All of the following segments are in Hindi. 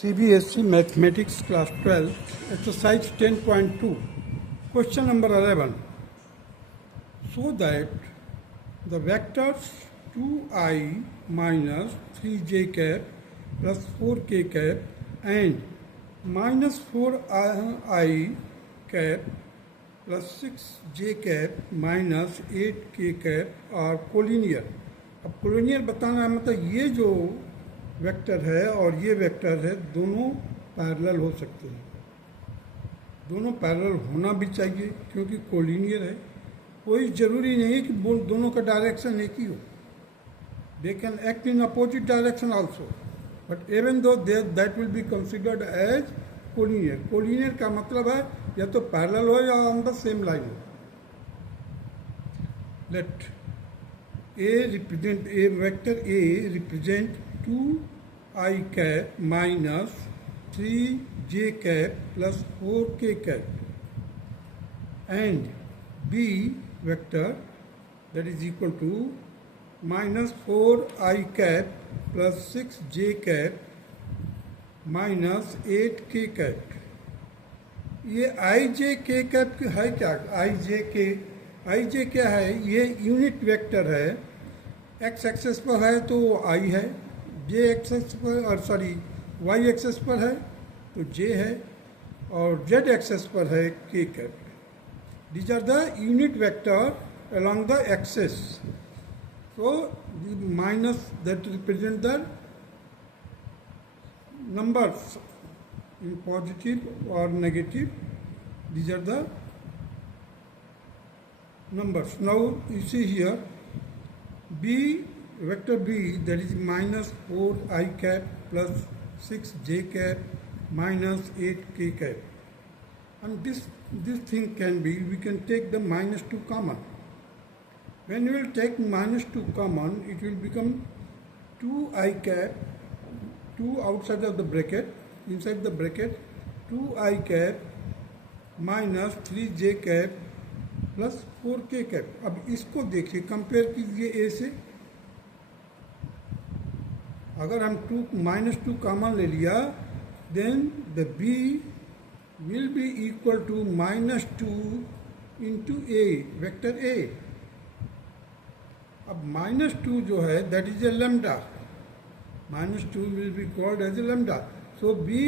CBSE Mathematics Class 12, Exercise 10.2, Question number 11. So that the vectors 2i minus 3j cap plus 4k cap and minus 4i cap plus 6j cap minus 8k cap are collinear. अब कोलिनियर बताना है मतलब ये जो वेक्टर है और ये वेक्टर है दोनों पैरेलल हो सकते हैं, दोनों पैरेलल होना भी चाहिए क्योंकि कोलिनियर है। कोई ज़रूरी नहीं है कि दोनों का डायरेक्शन एक ही हो, they can act in opposite direction also, but even though that will be considered as collinear. Collinear का मतलब है या तो पैरेलल हो या ऑन द सेम लाइन हो। Let A vector A represent 2i cap minus 3j cap plus 4k cap and B vector that is equal to minus 4i cap plus 6j cap minus 8k cap। ये ij k cap है क्या? ij क्या है? ये यूनिट वेक्टर है, एक्स एक्सेस पर है तो आई है, जे एक्सेस पर और सॉरी वाई एक्सेस पर है तो जे है और जेड एक्सेस पर है k cap. These are the unit vector along the axes. So minus that represent the numbers in positive or negative. These are the numbers. Now you see here B vector B, that is minus 4i cap plus 6j cap minus 8k cap, and this thing can be, we can take the minus 2 common. When you will take minus 2 common, it will become 2i cap, 2 outside of the bracket, inside the bracket 2i cap minus 3j cap plus 4k cap. अब इसको देखिए, कंपेयर कीजिए ए से। अगर हम -2 कॉमन ले लिया then the b will be equal to -2 into a vector ए। अब -2 जो है that is a lambda, -2 will be called as a lambda. So b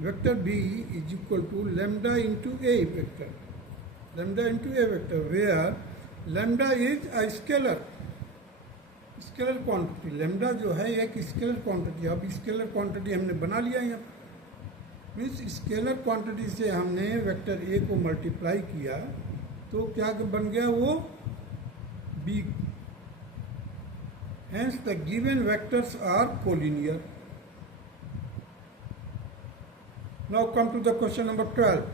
vector b is equal to lambda into a vector, lambda into a vector, where lambda is a scalar quantity। lambda जो है एक स्केलर क्वांटिटी। अब स्केलर क्वांटिटी हमने बना लिया यहाँ, मीन्स स्केलर क्वांटिटी से हमने वेक्टर ए को मल्टीप्लाई किया तो क्या बन गया वो b. Hence the given vectors are collinear. Now come to the question number 12।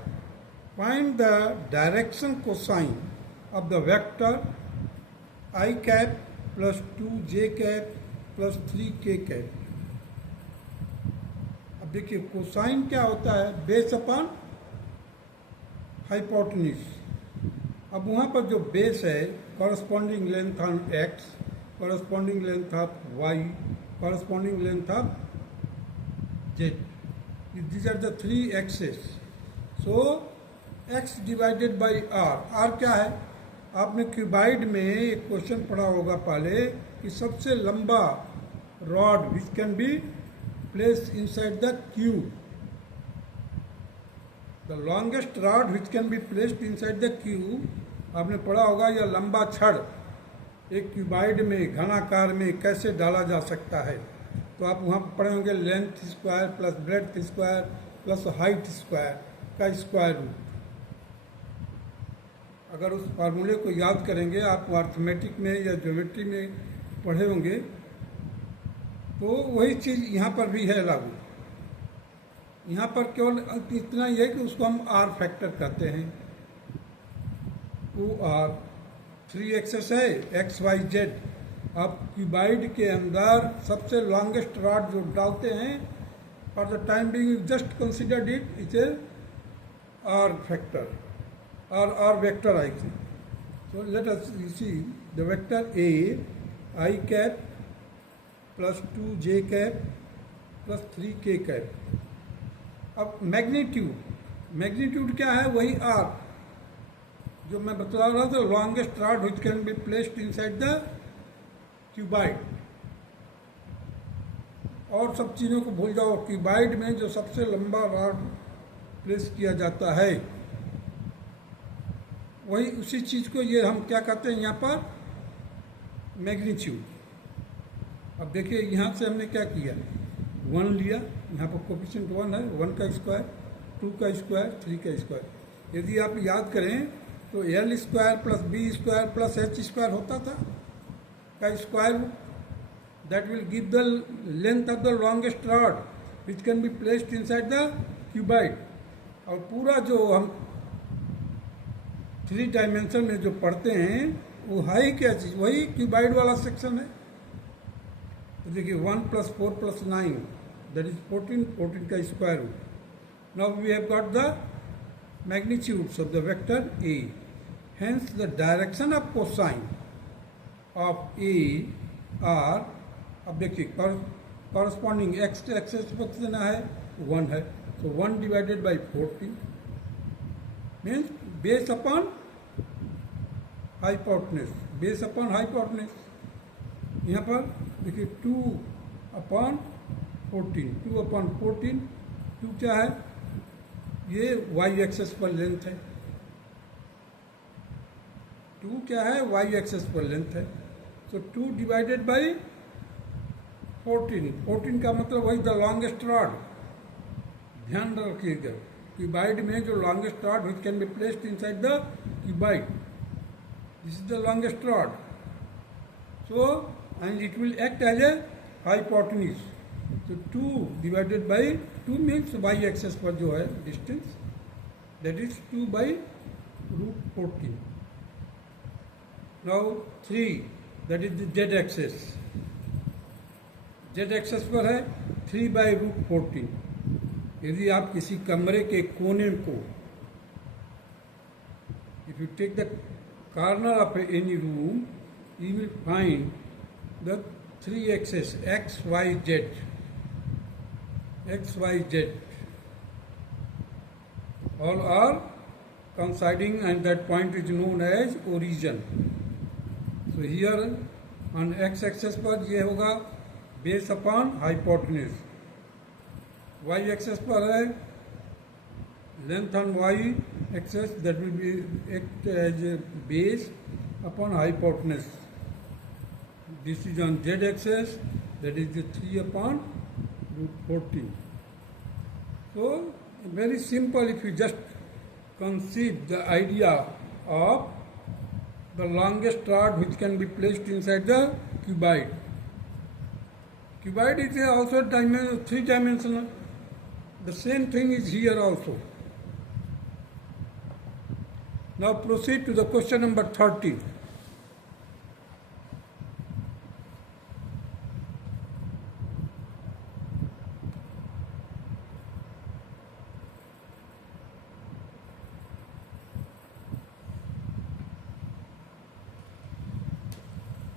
Find the direction cosine of the vector I cap plus 2j cap plus 3k cap। अब देखिए कोसाइन क्या होता है? Base upon hypotenuse. अब वहाँ पर जो बेस है corresponding length of x, corresponding length of y, corresponding length of z, these are the 3 axes. So x divided by r. R क्या है? आपने क्यूबाइड में एक क्वेश्चन पढ़ा होगा पहले कि सबसे लंबा rod which can be placed inside the cube, the longest rod which can be placed inside the cube. आपने पढ़ा होगा यह लंबा छड़ एक क्यूबाइड में घनाकार में कैसे डाला जा सकता है। तो आप वहाँ पढ़े होंगे length square plus breadth square plus height square का स्क्वायर रूट। अगर उस फार्मूले को याद करेंगे आप अर्थमेटिक में या ज्योमेट्री में पढ़े होंगे तो वही चीज़ यहाँ पर भी है लागू। यहाँ पर केवल इतना ही है कि उसको हम आर फैक्टर कहते हैं। 2r 3 एक्सेस है एक्स वाई जेड। अब क्यूबाइड के अंदर सबसे लॉन्गेस्ट रॉड जो डालते हैं for the time being just considered it A R factor or vector I think. So let us see the vector A I cap plus 2j cap plus 3k cap अब मैग्नीट्यूड क्या है? वही आर जो मैं बता रहा था, longest rod which can be placed inside the cuboid. और सब चीज़ों को भूल जाओ, क्यूबाइड में जो सबसे लंबा रॉड प्लेस किया जाता है वही, उसी चीज़ को ये हम क्या कहते हैं यहाँ पर? मैग्नीट्यूड। अब देखिए यहाँ से हमने क्या किया, 1 लिया, यहाँ पर कोफिशिएंट 1 है, 1 का स्क्वायर, 2 का स्क्वायर, 3 का स्क्वायर। यदि आप याद करें तो l square plus b square plus h square होता था का square root, that will give the length of the longest rod which can be placed inside the cuboid. और पूरा जो हम 3 डायमेंशन में जो पढ़ते हैं वो है ही क्या चीज़? वही क्यूबाइड वाला सेक्शन है। तो देखिए 1 + 4 + 9 दैट इज 14, 14 का square root. Now we have got the magnitudes of the vector A. Hence the direction of cosine of A are, अब देखिए corresponding x to x कितना है? 1 है। So 1 divided by 14 means base upon hypotenuse, base upon hypotenuse। यहाँ पर देखिए 2/14, 2/14, 2 क्या है? ये y एक्सेस पर लेंथ है। 2 क्या है? y एक्सेस पर लेंथ है। सो 2 डिवाइडेड बाई 14, 14 का मतलब वही द लॉन्गेस्ट रॉड। ध्यान रखिएगा, क्यूबाइड में जो longest rod which can be placed inside the cuboid, this is the longest rod. So and it will act as a hypotenuse. तो 2 divided by 2 means y axis पर जो है डिस्टेंस, दैट इज 2/√14। नाउ 3 that is the z axis, z एक्सेस पर है 3/√14। यदि आप किसी कमरे के कोने को, if you take the corner of any room, you will find the 3 axes x, y, z, x, y, z, all are coinciding and that point is known as origin. So here on x axis पर ये होगा base upon hypotenuse, y axis पर है length on y axis, that will be act as a base upon hypotenuse. This is on z axis, that is the 3/√14. So very simple, if you just conceive the idea of the longest rod which can be placed inside the cuboid. Cuboid is also 3-dimensional. The same thing is here also. Now proceed to the question number 13.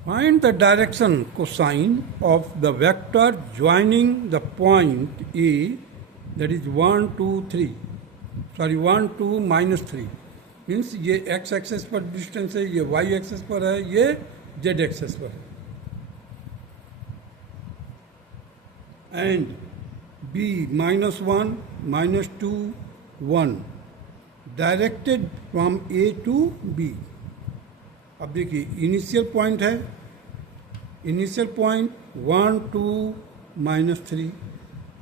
Find the direction cosine of the vector joining the point A, that is 1, 2, 3. Sorry, 1, 2, -3. Means ये x एक्सेस पर डिस्टेंस है, ये y एक्सेस पर है, ये z एक्सेस पर है। And B -1, -2, 1 directed from A to B. अब देखिए इनिशियल पॉइंट है, इनिशियल पॉइंट 1, 2, -3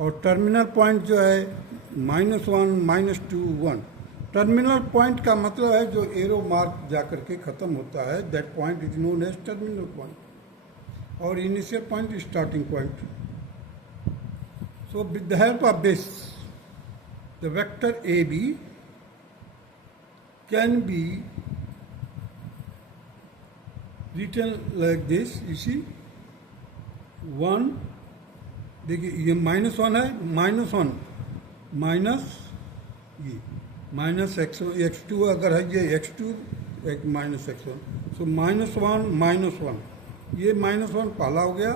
और टर्मिनल पॉइंट जो है -1, -2, 1। टर्मिनल पॉइंट का मतलब है जो एरो मार्क जाकर के ख़त्म होता है, that point is known as terminal point, और initial point starting point. So with the help of this the vector A B can be written like this, you see 1, देखिए ये -1 है, -1 माइनस ये -x2 अगर है, ये x2 एक -x1, सो -1 ये -1 पहला हो गया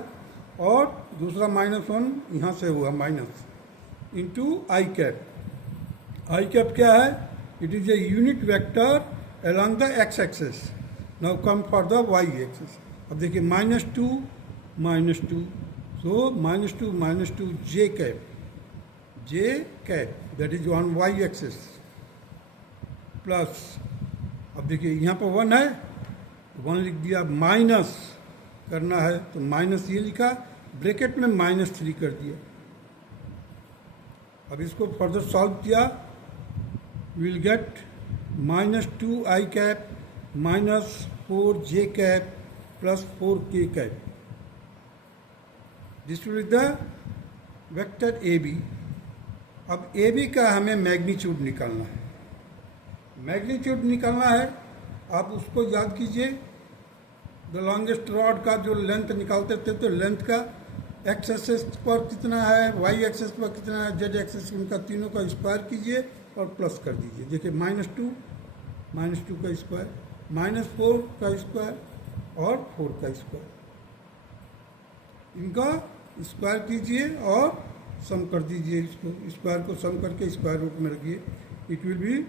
और दूसरा -1 यहाँ से हुआ माइनस, इंटू आई कैप. आई कैप क्या है? It is a unit vector along the x axis. Now come for the y axis. अब देखिए -2 -2, so -2 j cap that is on y axis plus, अब देखिए यहाँ पर 1 है, 1 लिख दिया, माइनस करना है तो माइनस ये लिखा, ब्रैकेट में -3 कर दिया. अब इसको फर्दर सॉल्व किया, will get -2 i cap -4 j cap plus 4 k cap. This will be the vector AB. अब AB का हमें मैग्नीट्यूड निकालना है. मैग्नीट्यूड निकालना है, आप उसको याद कीजिए. द लॉन्गेस्ट रॉड का जो लेंथ निकालते थे तो लेंथ का एक्स एक्सिस पर कितना है, वाई एक्सिस पर कितना है, जेड एक्सिस, इनका तीनों का स्क्वायर कीजिए और प्लस कर दीजिए. देखिए -2 का स्क्वायर, -4 का स्क्वायर और 4 का स्क्वायर, इनका स्क्वायर कीजिए और सम कर दीजिए. इसको स्क्वायर को सम करके स्क्वायर रूट में रखिए. इट विल बी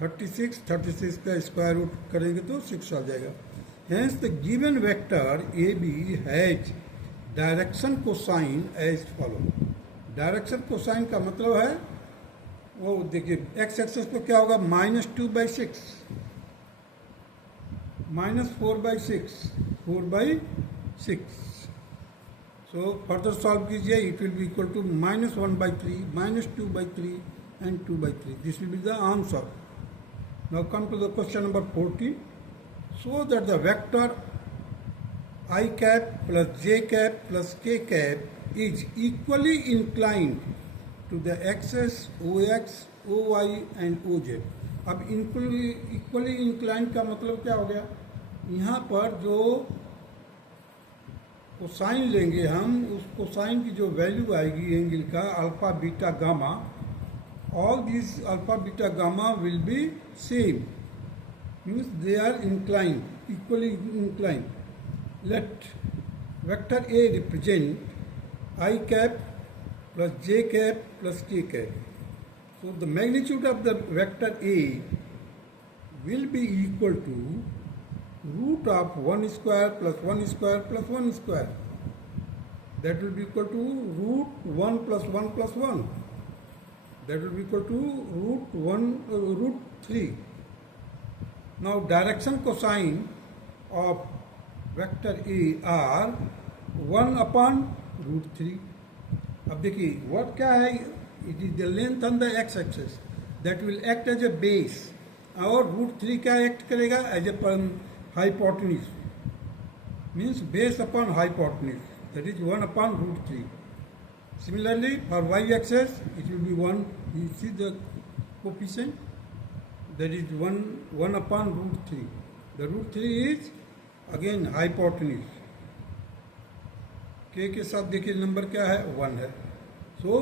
36 का स्क्वायर रूट करेंगे तो 6 आ जाएगा. Hence the given vector A b has direction cosine as follow. Direction cosine का मतलब है, वो देखिए एक्स एक्सेस तो क्या होगा, -2/6 -4/6 4/6. सो फर्दर सॉल्व कीजिए, it will be equal to -1/3 -2/3 and 2/3. This will be the answer. Now come to the question number 14. So that the vector I cap plus j cap plus k cap is equally inclined to the axis OX, OY and OZ. अब इक्वली इंक्लाइंड का मतलब क्या हो गया, यहाँ पर जो कोसाइन लेंगे हम, उस कोसाइन की जो वैल्यू आएगी एंगल का, alpha beta gamma, all these alpha beta gamma will be same, means they are inclined, equally inclined. Let vector A represent I cap plus j cap plus k cap. So the magnitude of the vector A will be equal to root of 1 square plus 1 square plus 1 square. That will be equal to root 1 plus 1 plus 1. That will be equal to root 3. Now direction cosine of vector a are 1/√3. अब देखिए व्हाट क्या है, it is the length on the x axis that will act as a base, और √3 क्या एक्ट करेगा, as a hypotenuse, means base upon hypotenuse, that is 1/√3. Similarly for y axis it will be 1. You see the coefficient, that is 1/√3. The √3 is again hypotenuse. के साथ देखिए नंबर क्या है, 1 है. सो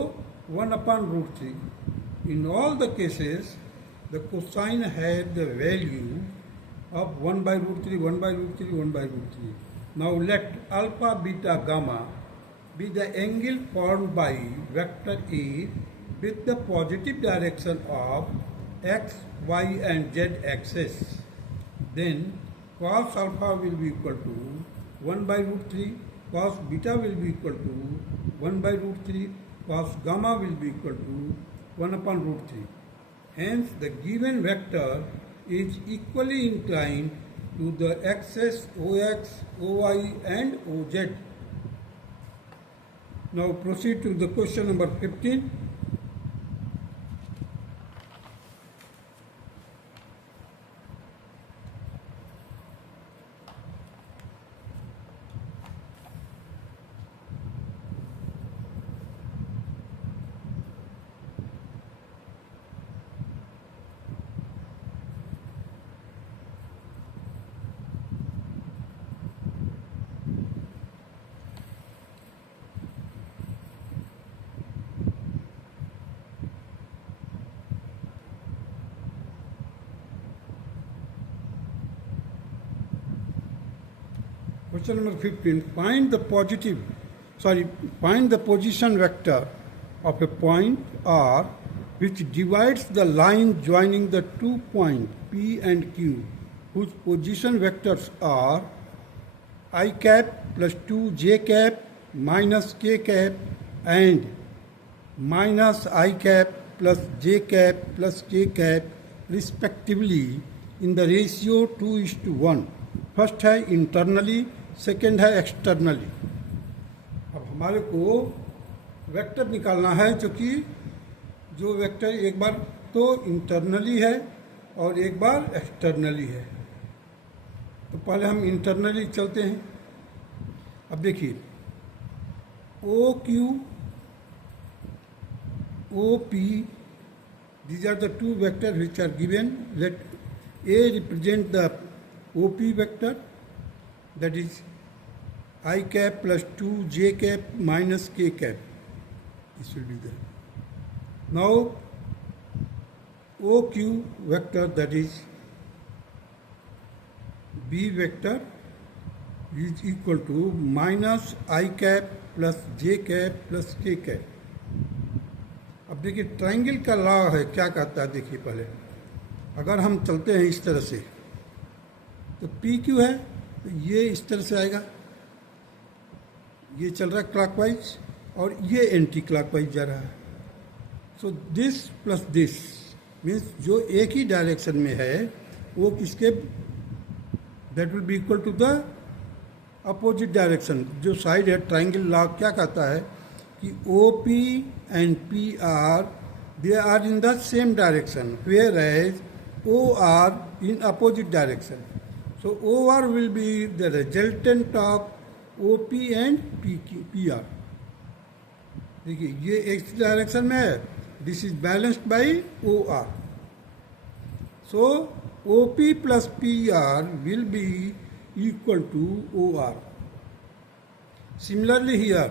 1/√3. In all the cases the cosine have the value of 1/√3 1/√3 1/√3. Now let alpha beta gamma be the angle formed by vector A with the positive direction of x, y and z axis. Then cos alpha will be equal to 1/√3, cos beta will be equal to 1/√3, cos gamma will be equal to 1/√3. Hence the given vector is equally inclined to the axis OX, OY and OZ. Now proceed to the question number 15. Question number 15. Find the position vector of a point R which divides the line joining the 2 points P and Q, whose position vectors are I cap plus 2 j cap minus k cap and minus I cap plus j cap plus k cap respectively in the ratio 2:1. First है इंटरनली, सेकेंड है एक्सटर्नली. अब हमारे को वेक्टर निकालना है, जो वेक्टर एक बार तो इंटरनली है और एक बार एक्सटर्नली है. तो पहले हम इंटरनली चलते हैं. अब देखिए O Q O P, these are the two vectors which are given. Let A represent the OP vector, that is I cap plus 2 j cap minus k cap. This will be there. Now OQ vector, that is B vector, is equal to minus I cap plus j cap plus k cap. अब देखिए ट्राइंगल का लॉ है, क्या कहता है देखिए. पहले अगर हम चलते हैं इस तरह से तो पी क्यू है तो ये इस तरह से आएगा, ये चल रहा है क्लॉकवाइज और ये एंटी क्लॉकवाइज जा रहा है. So this plus this means जो एक ही डायरेक्शन में है वो किसके, that will be equal to the opposite direction. जो साइड है ट्राइंगल लॉ क्या कहता है कि O P and PR, they are in the same direction, whereas OR in opposite direction. So OR will be the resultant of OP and PR. देखिए ये x डायरेक्शन में है, this is balanced by OR. So OP plus PR will be equal to OR. Similarly here,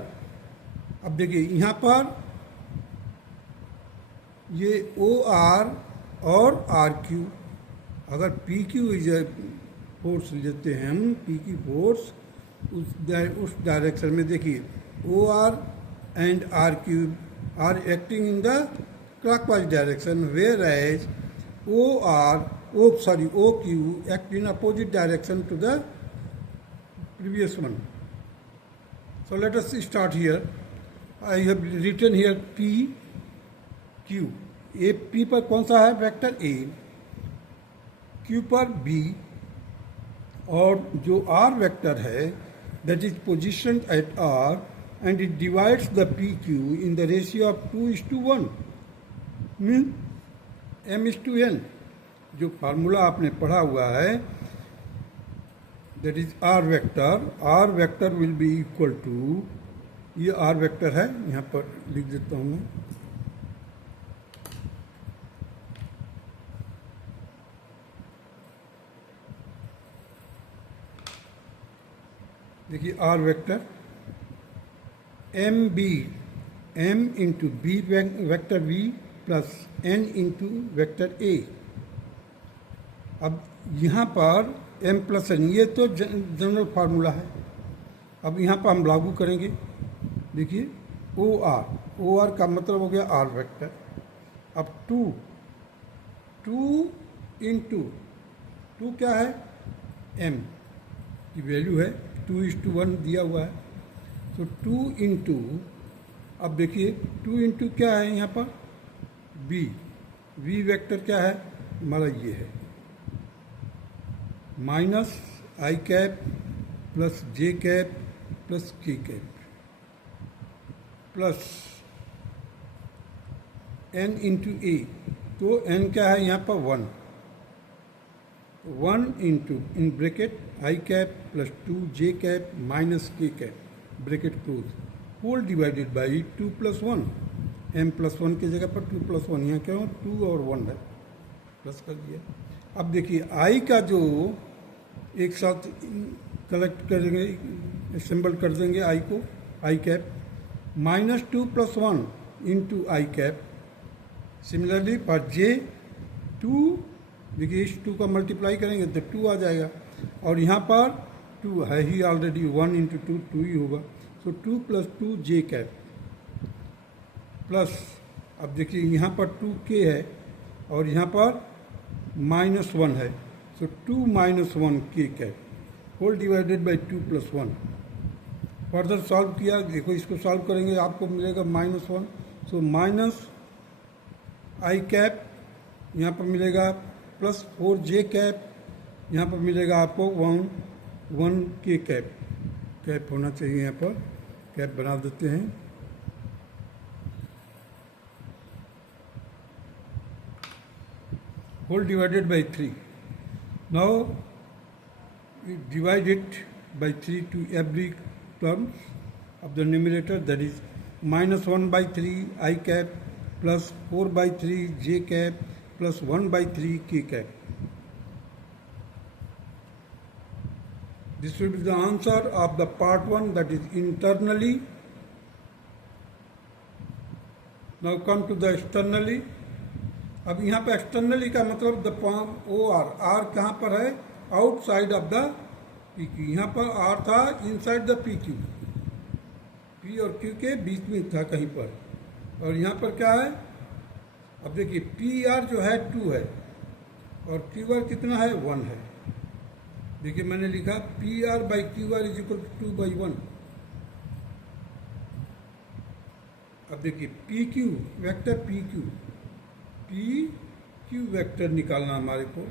अब देखिए यहाँ पर ये ओ आर और आर क्यू, अगर पी क्यू इज फोर्स लेते हैं हम, पी की फोर्स उस डायरेक्शन में देखिए O R and R Q are acting in the clockwise direction, whereas O Q act in opposite direction to the previous one. So let us start here. I have written here P, Q. A P पर कौन सा है वेक्टर A, Q पर B, और जो R वेक्टर है that is positioned at R and it divides the PQ in the ratio of 2:1 means m:n. जो फार्मूला आपने पढ़ा हुआ है that is R vector will be equal to, ये आर वेक्टर है, यहाँ पर लिख देता हूँ मैं. देखिए R vector M B, M into B vector B plus N into vector ए. अब यहाँ पर एम प्लस एन, ये तो जनरल फार्मूला है. अब यहाँ पर हम लागू करेंगे. देखिए ओ आर का मतलब हो गया आर वेक्टर. अब टू इंटू टू क्या है, एम की वैल्यू है, 2:1 दिया हुआ है. तो 2 इंटू, अब देखिए 2 इंटू क्या है यहाँ पर वी वेक्टर क्या है हमारा, ये है minus I cap plus J cap plus K cap plus N into A. तो एन क्या है यहाँ पर 1 into in bracket I cap plus 2 J cap minus K cap bracket close, whole divided by 2 + 1. M plus 1 की जगह पर 2 + 1, यहाँ क्या हो 2 और 1 है, प्लस कर दिया. अब देखिए आई का जो एक साथ कलेक्ट करेंगे, असेंबल कर देंगे आई को, आई कैप -2 + 1 इंटू आई कैप. सिमिलरली पर जे 2, देखिए इस 2 का मल्टीप्लाई करेंगे तो 2 आ जाएगा, और यहाँ पर 2 है ही ऑलरेडी, 1 इंटू 2 2 ही होगा. सो 2 + 2 जे कैप प्लस, अब देखिए यहाँ पर 2k है और यहाँ पर -1 है, so 2 - 1 k cap whole divided by 2 + 1। Further solve किया, देखो इसको सॉल्व करेंगे आपको मिलेगा -1, सो -i कैप, यहाँ पर मिलेगा प्लस 4j कैप, यहाँ पर मिलेगा आपको 1 k कैप होना चाहिए, यहाँ पर कैप बना देते हैं। Whole divided by 3। Now divide it by 3 to every terms of the numerator, that is -1/3 I cap plus 4/3 j cap plus 1/3 k cap. This will be the answer of the part 1, that is internally. Now come to the externally. अब यहाँ पर एक्सटर्नली का मतलब द फॉर्म OR, R कहाँ पर है? Outside of the PQ। यहाँ पर R था इनसाइड द PQ, P और Q के बीच में था कहीं पर, और यहाँ पर क्या है? अब देखिए PR जो है 2 है और QR कितना है? 1 है। देखिए मैंने लिखा PR/QR = 2/1। अब देखिए PQ वेक्टर, PQ वेक्टर निकालना हमारे को।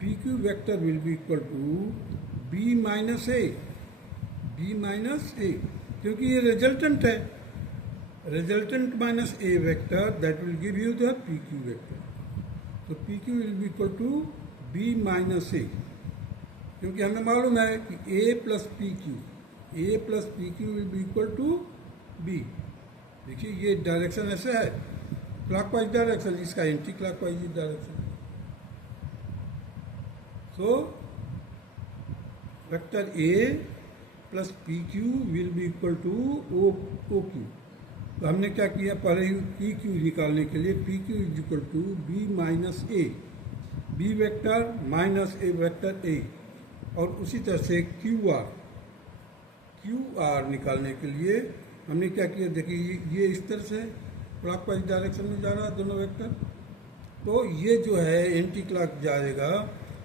PQ vector will be equal to B minus A, क्योंकि ये रिजल्टेंट है, resultant minus A vector, that will give you the PQ vector. तो PQ will be equal to B minus A, क्योंकि हमें मालूम है कि A plus PQ will be equal to B। देखिए ये डायरेक्शन ऐसे है, क्लॉकवाइज डायरेक्शन, इसका anticlockwise direction. So vector A plus PQ will be equal to OQ। तो हमने क्या किया, पहले ही PQ निकालने के लिए PQ is equal to B minus A, B vector minus A vector A, और उसी तरह से QR निकालने के लिए हमने क्या किया, देखिए ये इस तरह से क्लॉकवाइज डायरेक्शन में जा रहा है दोनों वेक्टर, तो ये जो है एंटी क्लॉक जाएगा,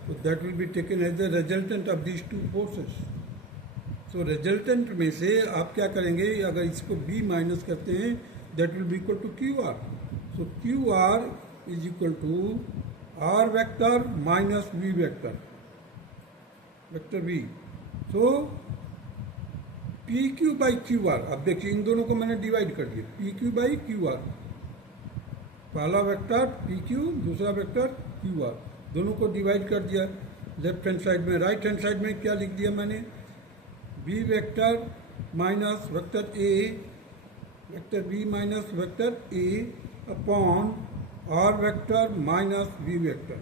तो that will be taken as the resultant of these two forces. So resultant में से आप क्या करेंगे, अगर इसको B माइनस करते हैं, that will be equal to QR। So QR is equal to R vector minus V vector B। So PQ/QR, अब देखिए इन दोनों को मैंने डिवाइड कर दिया, PQ/QR, पहला वेक्टर PQ, दूसरा वेक्टर QR, दोनों को डिवाइड कर दिया लेफ्ट हैंड साइड में। राइट हैंड साइड में क्या लिख दिया मैंने, B vector minus vector A, vector B minus vector A upon R vector minus V vector.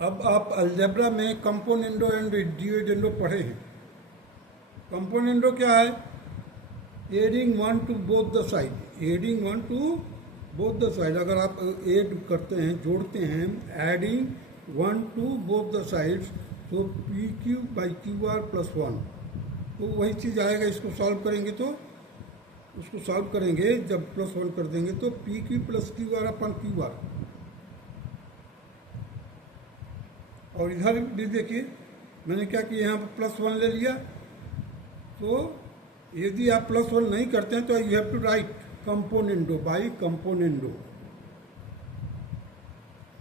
अब आप अलजेब्रा में कंपोनेंडो एंड डिविडेंडो पढ़े हैं। कंपोनेंडो क्या है? Adding 1 to both the side, adding 1 to both the side. अगर आप ऐड करते हैं, जोड़ते हैं, adding 1 to both the sides, तो PQ/QR + 1, तो वही चीज़ आएगा। इसको सॉल्व करेंगे तो, उसको सॉल्व करेंगे जब +1 कर देंगे तो PQ + QR अपन QR। और इधर भी देखिए मैंने क्या किया, यहाँ पर +1 ले लिया, तो यदि आप +1 नहीं करते हैं तो you have to write componendo by componendo.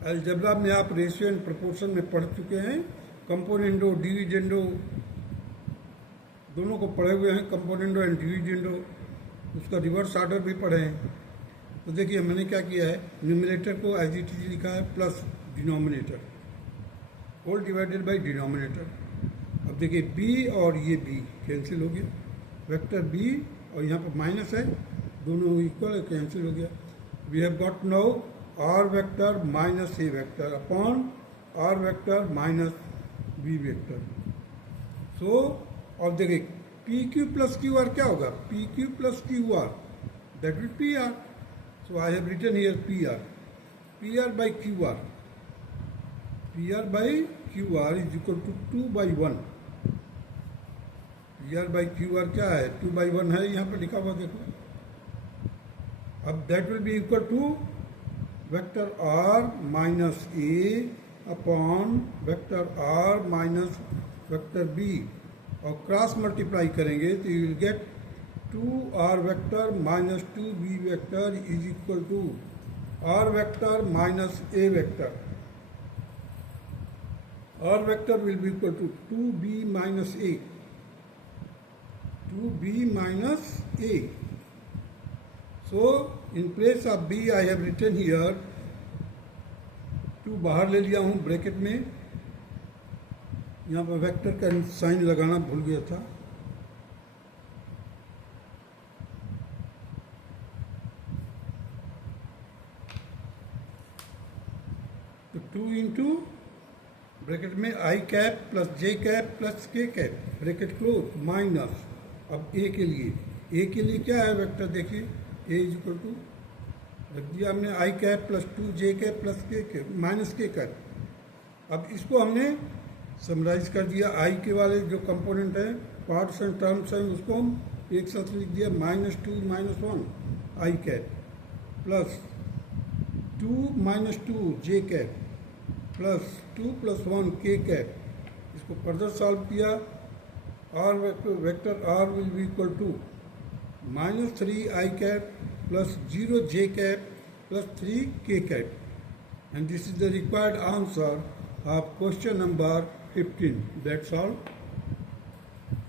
Algebra में आप रेशियो एंड प्रोपोर्शन में पढ़ चुके हैं, कंपोनेंडो डिविडेंडो दोनों को पढ़े हुए हैं, कंपोनेंडो एंड डिविडेंडो, उसका रिवर्स ऑर्डर भी पढ़े हैं। तो देखिए मैंने क्या किया है, न्यूमरेटर को एज इट इज लिखा है plus denominator whole divided by denominator. अब देखिए B और ये B कैंसिल हो गया, वेक्टर B और यहाँ पर माइनस है, दोनों इक्वल कैंसिल हो गया। We have got now R vector minus A vector upon R vector minus B vector. So अब देखिए PQ + QR क्या होगा, PQ + QR, that will PR. So I have written here PR. PR/QR. PR/QR is equal to 2/1. PR/QR क्या है, 2/1 है, यहाँ पर लिखा हुआ देखो, अब that will be equal to vector r minus a upon vector r minus vector b, और क्रॉस मल्टीप्लाई करेंगे तो you will get 2r vector minus 2b vector is equal to r vector minus a vector. r vector will be equal to 2b minus a. 2b minus a. So in place of b I have written here 2 बाहर ले लिया हूँ ब्रैकेट में. यहाँ पर वेक्टर का साइन लगाना भूल गया था. तो 2 इंटू ब्रैकेट में आई cap plus J cap plus K cap bracket close minus. अब ए के लिए क्या है वेक्टर देखिए, ए इज इक्वल टू रख दिया हमने आई cap plus 2 J cap plus K cap minus K cap. अब इसको हमने समराइज कर दिया. आई के वाले जो कंपोनेंट है पार्ट्स एंड टर्म्स हैं उसको हम एक साथ लिख दिया minus 2 minus 1 I cap plus 2 minus 2 J cap plus 2 plus 1 K cap. इसको फर्दर सॉल्व किया. R vector R will be equal to minus 3 I cap plus 0 J cap plus 3 K cap. And this is the required answer of question number 15. That's all.